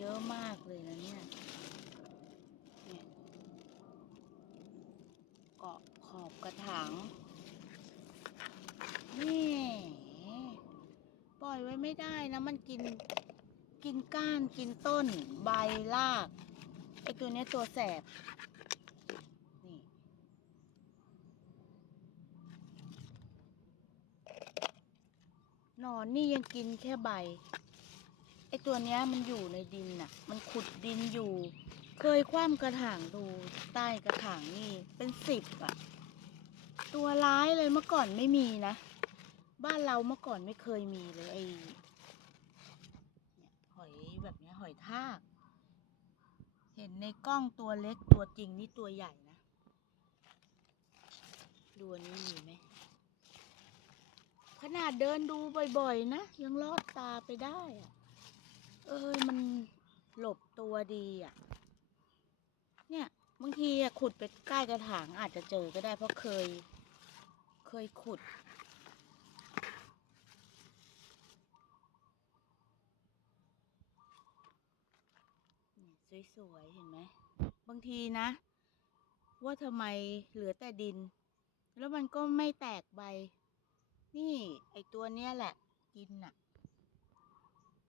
เยอะมากเลยนะเนี่ย เนี่ย เกาะขอบกระถาง นี่ ปล่อยไว้ไม่ได้นะ มันกิน กินก้าน กินต้น ใบราก ไอตัวเนี้ยตัวแสบ นี่ นอนนี่ยังกินแค่ใบ ไอตัวเนี้ยมันอยู่ในดินน่ะ มันขุดดินอยู่ เคยคว่ำกระถางดูใต้กระถางนี่เป็นสิบอะตัวร้ายเลยเมื่อก่อนไม่มีนะ บ้านเราเมื่อก่อนไม่เคยมีเลยไอหอยแบบเนี้ยหอยทาก เห็นในกล้องตัวเล็กตัวจริงนี่ตัวใหญ่นะ ดูอันนี้มีไหมขนาดเดินดูบ่อยๆนะ ยังลอดตาไปได้อะ เอ้ยมันหลบตัวดีอะ เนี่ยบางทีอะขุดไปใกล้กระถางอาจจะเจอก็ได้เพราะเคย เคยขุด สวยๆ เห็นไหม บางทีนะ ว่าทำไมเหลือแต่ดิน แล้วมันก็ไม่แตกใบ นี่ ไอตัวเนี้ยแหละ กินน่ะ